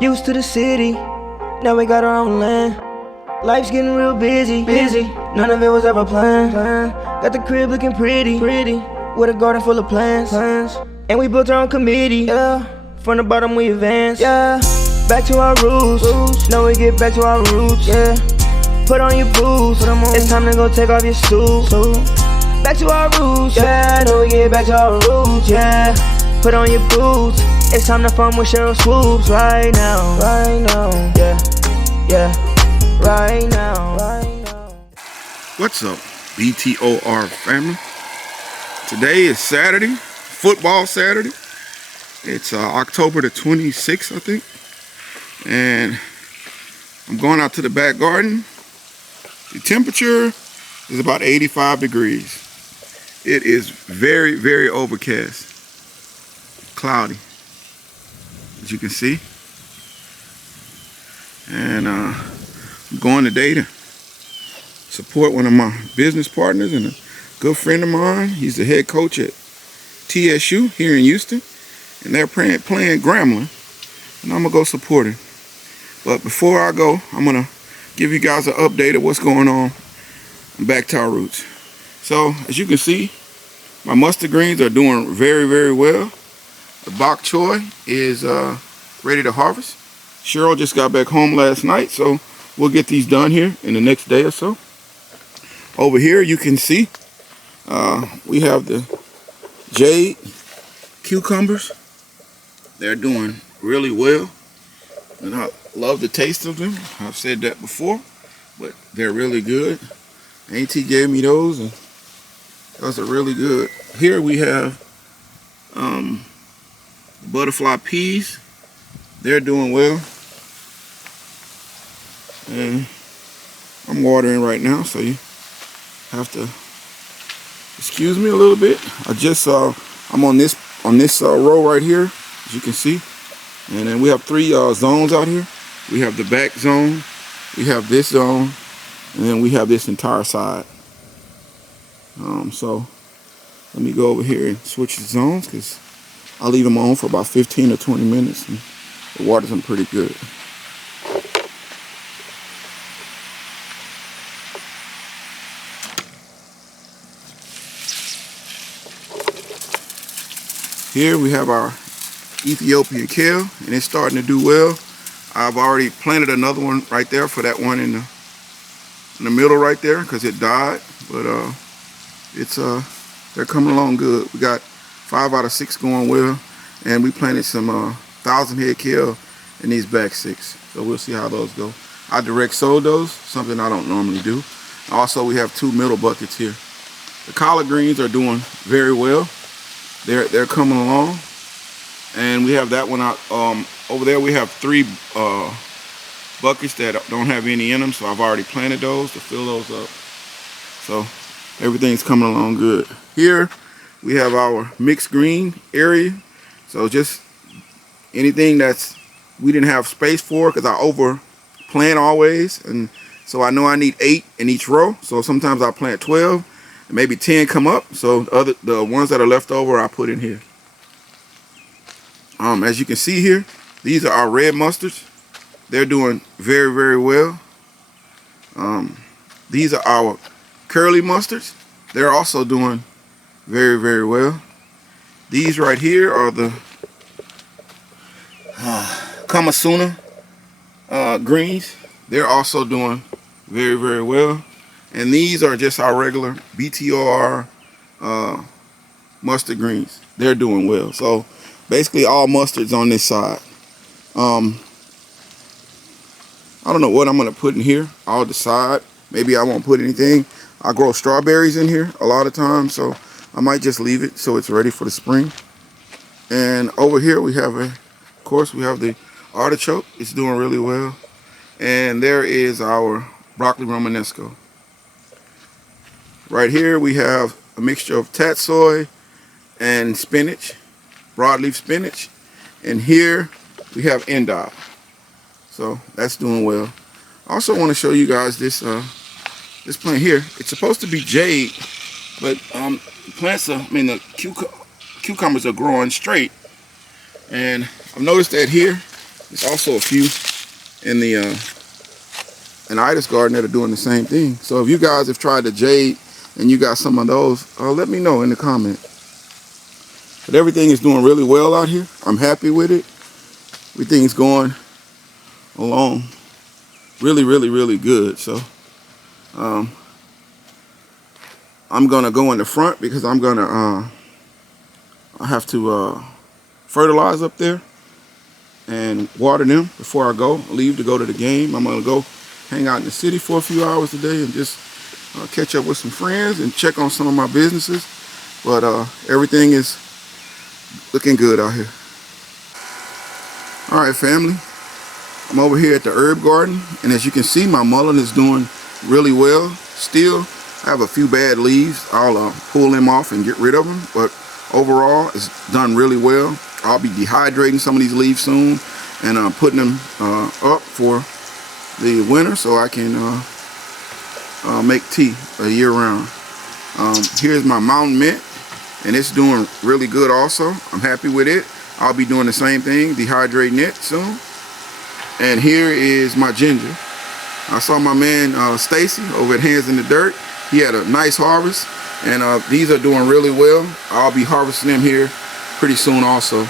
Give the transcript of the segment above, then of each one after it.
Used to the city, now we got our own land. Life's getting real busy. None of it was ever planned. Got the crib looking pretty, with a garden full of plants. And we built our own committee, yeah. From the bottom we advance, yeah. Back to our roots, now we get back to our roots, yeah. Put on your boots, it's time to go take off your suit. Back to our roots, yeah. Now we get back to our roots, yeah. Put on your boots, it's time to fun with Sheryl Swoopes right now, yeah, right now. What's up, BTOR family? Today is Saturday, football Saturday. It's October the 26th, I think. And I'm going out to the back garden. The temperature is about 85 degrees. It is very, very overcast. Cloudy, as you can see. And I'm going today to support one of my business partners and a good friend of mine. He's the head coach at TSU here in Houston, and they're playing Grambling, and I'm gonna go support him. But before I go, I'm gonna give you guys an update of what's going on back to our roots. So as you can see, my mustard greens are doing very, very well. The bok choy is ready to harvest. Cheryl just got back home last night, so we'll get these done here in the next day or so. Over here you can see we have the jade cucumbers. They're doing really well, and I love the taste of them. I've said that before, but they're really good. Auntie gave me those, and those are really good. Here we have butterfly peas. They're doing well, and I'm watering right now, so you have to excuse me a little bit. I'm on this row right here, as you can see, and then we have three zones out here. We have the back zone, we have this zone, and then we have this entire side. So let me go over here and switch the zones, because I'll leave them on for about 15 or 20 minutes, and the water's them pretty good. Here we have our Ethiopian kale, and it's starting to do well. I've already planted another one right there for that one in the middle right there, because it died, but they're coming along good. We got 5 out of 6 going well, and we planted some 1,000 head kale in these back 6, so we'll see how those go. I direct sowed those, something I don't normally do. Also, we have 2 middle buckets here. The collard greens are doing very well. They're coming along, and we have that one out over there. We have 3 buckets that don't have any in them, so I've already planted those to fill those up. So everything's coming along good. Here we have our mixed green area, so just anything that's we didn't have space for, because I over plant always, and so I know I need 8 in each row, so sometimes I plant 12 and maybe 10 come up, so the ones that are left over I put in here. As you can see here, these are our red mustards. They're doing very, very well. These are our curly mustards. They're also doing very, very well. These right here are the Kamasuna greens. They're also doing very, very well. And these are just our regular BTOR mustard greens. They're doing well. So basically all mustards on this side. I don't know what I'm going to put in here. I'll decide. Maybe I won't put anything. I grow strawberries in here a lot of times, so I might just leave it so it's ready for the spring. And over here we have of course we have the artichoke. It's doing really well. And there is our broccoli romanesco. Right here we have a mixture of tatsoi and spinach, broadleaf spinach, and here we have endive. So that's doing well. I also want to show you guys this this plant here. It's supposed to be jade, but the cucumbers are growing straight, and I've noticed that here There's also a few in the Itis garden that are doing the same thing. So if you guys have tried the jade and you got some of those, let me know in the comments. But everything is doing really well out here. I'm happy with it. Everything's going along really, really, really good. So I'm gonna go in the front because I'm gonna I have to fertilize up there and water them before I leave to go to the game. I'm gonna go hang out in the city for a few hours today and just catch up with some friends and check on some of my businesses. But everything is looking good out here. All right, family. I'm over here at the herb garden, and as you can see, my mullein is doing really well. Still, I have a few bad leaves. I'll pull them off and get rid of them, but overall, it's done really well. I'll be dehydrating some of these leaves soon and putting them up for the winter so I can make tea year round. Here's my mountain mint, and it's doing really good also. I'm happy with it. I'll be doing the same thing, dehydrating it soon. And here is my ginger. I saw my man Stacy over at Hands in the Dirt. He had a nice harvest, and these are doing really well. I'll be harvesting them here pretty soon also.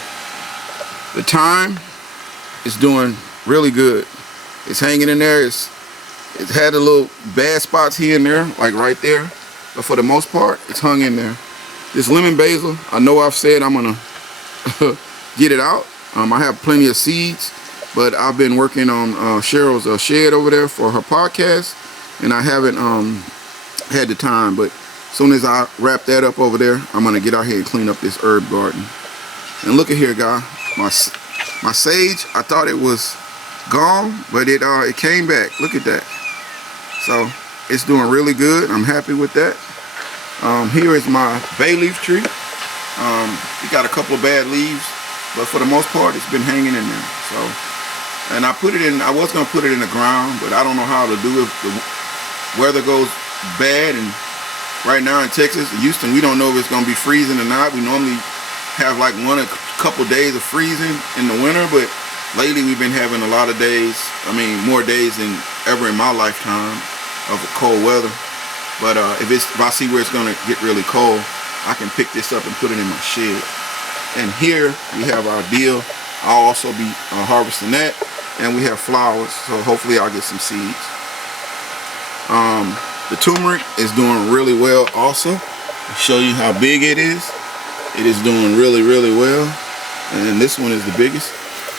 The thyme is doing really good. It's hanging in there. It's had a little bad spots here and there, like right there, but for the most part, it's hung in there. This lemon basil, I know I've said I'm gonna get it out. I have plenty of seeds, but I've been working on Cheryl's shed over there for her podcast, and I haven't had the time. But as soon as I wrap that up over there, I'm gonna get out here and clean up this herb garden. And look at here, guys, my sage. I thought it was gone, but it came back. Look at that. So it's doing really good. I'm happy with that. Here is my bay leaf tree. It got a couple of bad leaves, but for the most part, it's been hanging in there. So, and I was gonna put it in the ground, but I don't know how to do it if the weather goes bad. And right now in Texas, Houston, we don't know if it's gonna be freezing or not. We normally have like a couple days of freezing in the winter, but lately we've been having a lot of days. I mean, more days than ever in my lifetime of cold weather. But if I see where it's gonna get really cold, I can pick this up and put it in my shed. And here we have our dill. I'll also be harvesting that. And we have flowers, so hopefully I'll get some seeds. The turmeric is doing really well also. I'll show you how big it is. It is doing really, really well. And this one is the biggest.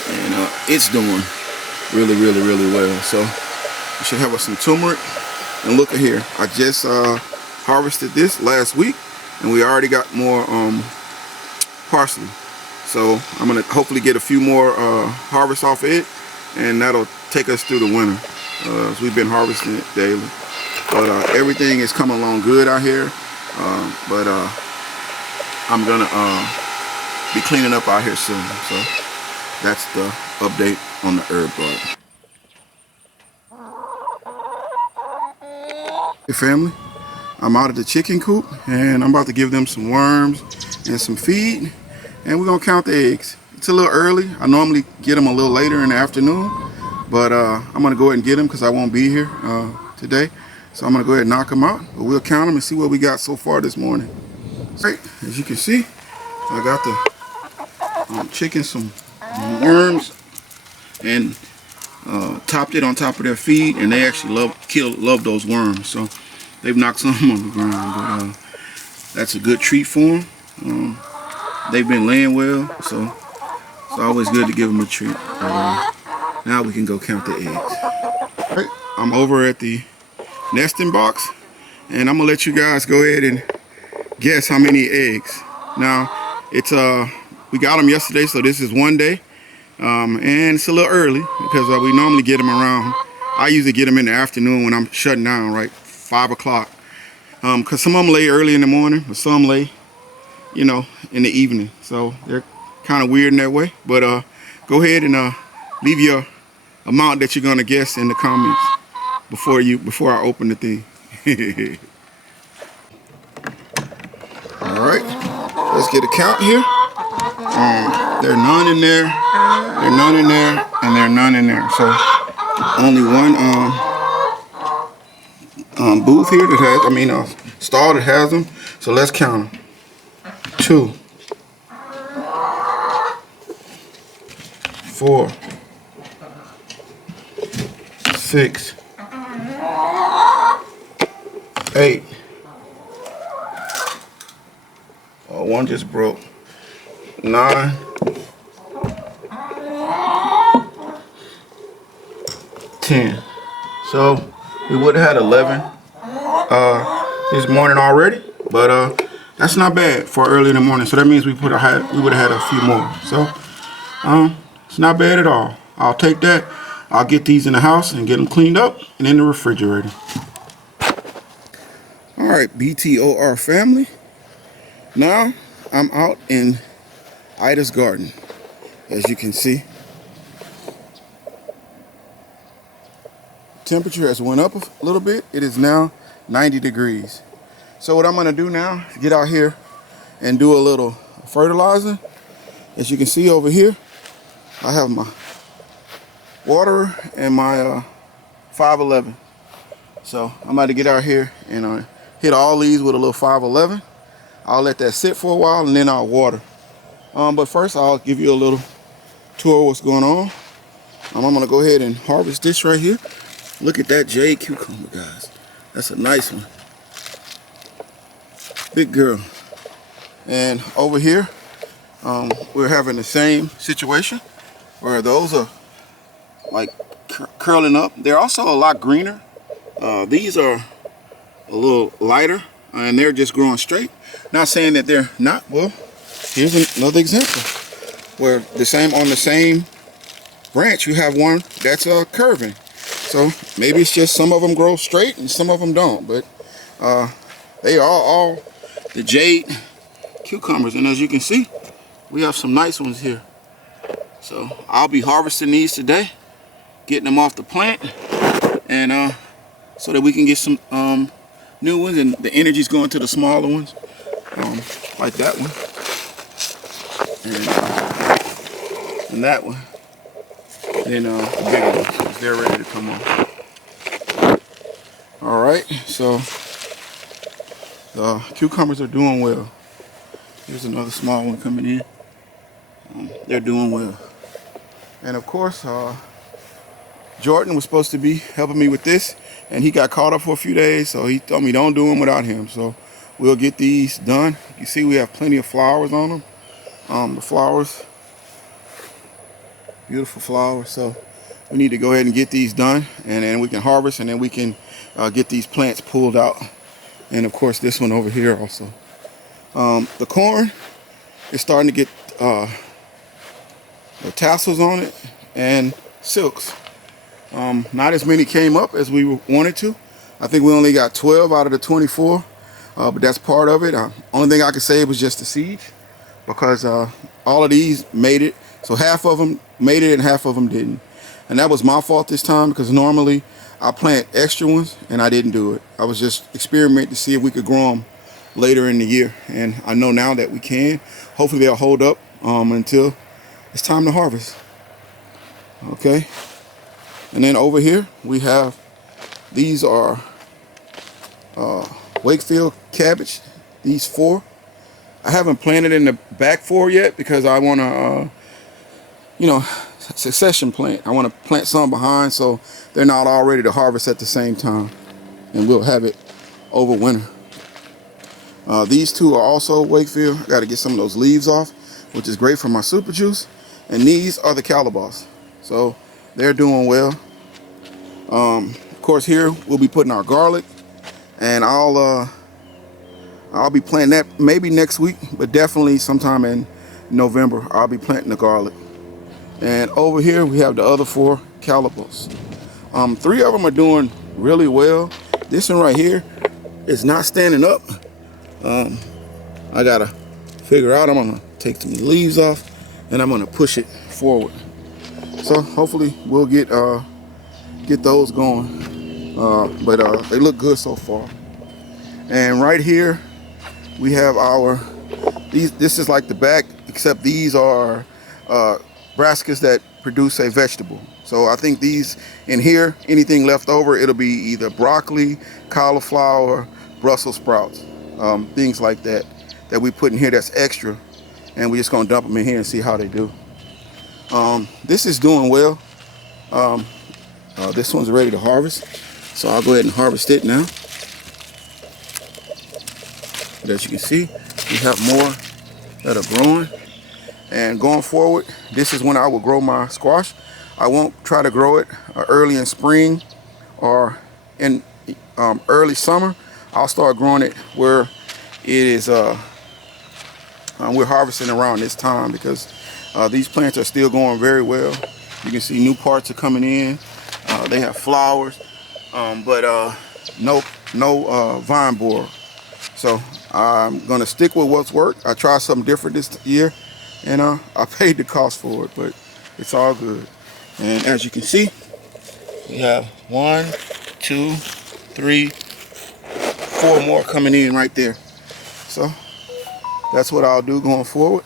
And it's doing really, really, really well. So we should have some turmeric. And look at here, I just harvested this last week, and we already got more parsley. So I'm gonna hopefully get a few more harvests off it, and that'll take us through the winter. We've been harvesting it daily, but everything is coming along good out here. But I'm gonna be cleaning up out here soon. So that's the update on the herb garden. Hey family, I'm out of the chicken coop, and I'm about to give them some worms and some feed, and we're gonna count the eggs. It's a little early. I normally get them a little later in the afternoon, but I'm gonna go ahead and get them because I won't be here today. So I'm gonna go ahead and knock them out, but we'll count them and see what we got so far this morning. Right, as you can see, I got the chicken some worms and topped it on top of their feed, and they actually love those worms. So they've knocked some on the ground, but that's a good treat for them. They've been laying well, so it's always good to give them a treat. Now we can go count the eggs. All right, I'm over at the nesting box, and I'm gonna let you guys go ahead and guess how many eggs. Now it's we got them yesterday, so this is one day. And it's a little early because we normally get them around, I usually get them in the afternoon when I'm shutting down, right, 5 o'clock. Because some of them lay early in the morning, but some lay, you know, in the evening. So they're kind of weird in that way. But go ahead and leave your amount that you're gonna guess in the comments before I open the thing. All right, let's get a count here. There are none in there, and none in there. So only one booth here that has, stall that has them. So let's count them. 2, 4, 6, 8. Oh, one just broke. 9. 10. So we would have had 11 this morning already, but that's not bad for early in the morning. So that means we would have had a few more. So it's not bad at all. I'll take that. I'll get these in the house and get them cleaned up and in the refrigerator. All right, BTOR family. Now I'm out in Ida's garden, as you can see. Temperature has went up a little bit. It is now 90 degrees. So what I'm gonna do now is get out here and do a little fertilizer. As you can see over here, I have my waterer and my 511. So I'm about to get out here and hit all these with a little 511. I'll let that sit for a while and then I'll water. But first I'll give you a little tour of what's going on. I'm gonna go ahead and harvest this right here. Look at that jade cucumber, guys. That's a nice one. Big girl. And over here, we're having the same situation where those are like curling up. They're also a lot greener. These are a little lighter and they're just growing straight. Not saying that they're not. Well, here's another example where on the same branch you have one that's curving. So maybe it's just some of them grow straight and some of them don't, but they are all the jade cucumbers. And as you can see, we have some nice ones here. So I'll be harvesting these today, getting them off the plant, and so that we can get some new ones, and the energy's going to the smaller ones, like that one, and that one. And the bigger ones, they're ready to come on. All right, so the cucumbers are doing well. Here's another small one coming in. They're doing well. And of course, Jordan was supposed to be helping me with this, and he got caught up for a few days, so he told me don't do them without him. So we'll get these done. You see we have plenty of flowers on them. The flowers, beautiful flowers. So we need to go ahead and get these done, and then we can harvest, and then we can get these plants pulled out. And of course this one over here also. The corn is starting to get the tassels on it and silks. Not as many came up as we wanted to. I think we only got 12 out of the 24, but that's part of it. Only thing I could say was just the seeds, because all of these made it. So half of them made it and half of them didn't. And that was my fault this time, because normally I plant extra ones and I didn't do it. I was just experimenting to see if we could grow them later in the year. And I know now that we can. Hopefully they'll hold up until it's time to harvest. Okay. And then over here we have, these are Wakefield cabbage, these 4. I haven't planted in the back 4 yet because I want to, succession plant. I want to plant some behind so they're not all ready to harvest at the same time, and we'll have it over winter. These 2 are also Wakefield. I got to get some of those leaves off, which is great for my super juice. And these are the Calabas. So they're doing well. Of course, here we'll be putting our garlic, and I'll be planting that maybe next week, but definitely sometime in November I'll be planting the garlic. And over here we have the other 4 Calabas. 3 of them are doing really well. This one right here is not standing up. I gotta figure out. I'm gonna take some leaves off and I'm gonna push it forward. So hopefully we'll get those going. But they look good so far. And right here we have this is like the back, except these are brassicas that produce a vegetable. So I think these in here, anything left over, it'll be either broccoli, cauliflower, Brussels sprouts, things like that we put in here that's extra, and we're just gonna dump them in here and see how they do. This is doing well. This one's ready to harvest, so I'll go ahead and harvest it now. But as you can see, we have more that are growing. And going forward, this is when I will grow my squash. I won't try to grow it early in spring or in early summer. I'll start growing it where it is we're harvesting around this time, because these plants are still going very well. You can see new parts are coming in. They have flowers, but no vine borer. So I'm gonna stick with what's worked. I tried something different this year, and I paid the cost for it, but it's all good. And as you can see, we have 1, 2, 3, 4 more coming in right there. So that's what I'll do going forward.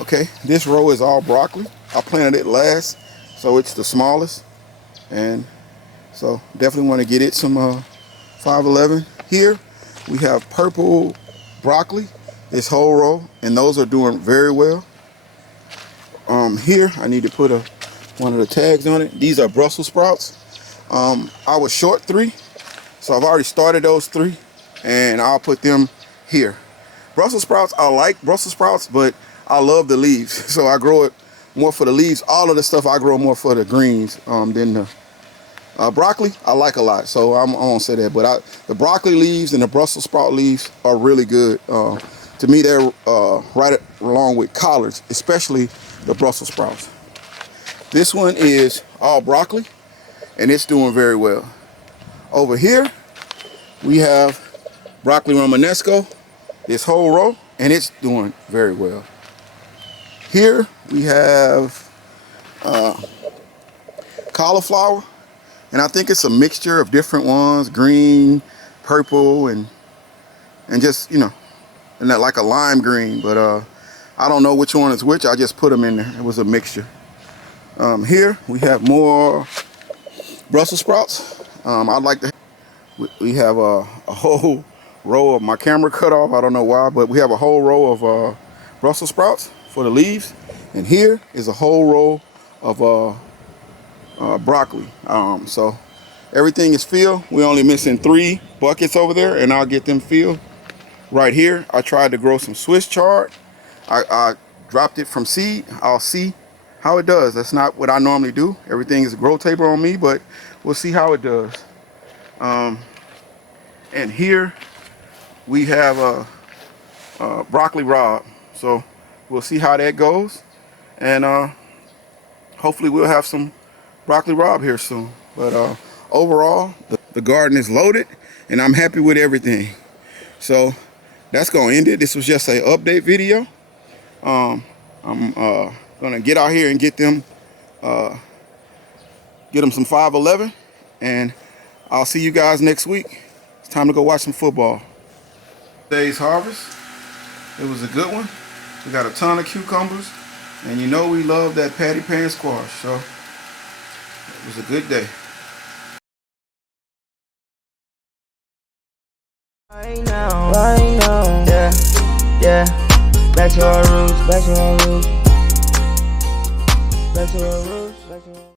Okay, this row is all broccoli. I planted it last, so it's the smallest, and so definitely want to get it some 511. Here we have purple broccoli, this whole row, and those are doing very well. Here I need to put one of the tags on it. These are Brussels sprouts. I was short 3, so I've already started those 3, and I'll put them here. Brussels sprouts, I like Brussels sprouts, but I love the leaves, so I grow it more for the leaves. All of the stuff I grow more for the greens than the broccoli. I like a lot, so I won't say that, but the broccoli leaves and the Brussels sprout leaves are really good. To me, they're right along with collards, especially the Brussels sprouts. This one is all broccoli, and it's doing very well. Over here, we have broccoli romanesco, this whole row, and it's doing very well. Here we have cauliflower, and I think it's a mixture of different ones, green, purple, and just, you know, and that like a lime green, but I don't know which one is which. I just put them in there. It was a mixture. Here we have more Brussels sprouts. I'd like to. We have a whole row of, my camera cut off. I don't know why, but we have a whole row of Brussels sprouts for the leaves, and here is a whole row of broccoli. So everything is filled. We're only missing 3 buckets over there, and I'll get them filled. Right here, I tried to grow some Swiss chard. I dropped it from seed. I'll see how it does. That's not what I normally do. Everything is a grow table on me, but we'll see how it does. And here we have a broccoli rabe. So we'll see how that goes. And hopefully we'll have some broccoli rabe here soon. But overall, the garden is loaded, and I'm happy with everything. So that's gonna end it. This was just an update video. I'm gonna get out here and get them some 511, and I'll see you guys next week. It's time to go watch some football. Today's harvest, it was a good one. We got a ton of cucumbers, and you know we love that patty pan squash, so it was a good day. Right now, yeah, back to our roots, back to our roots, back to our roots, back to our roots.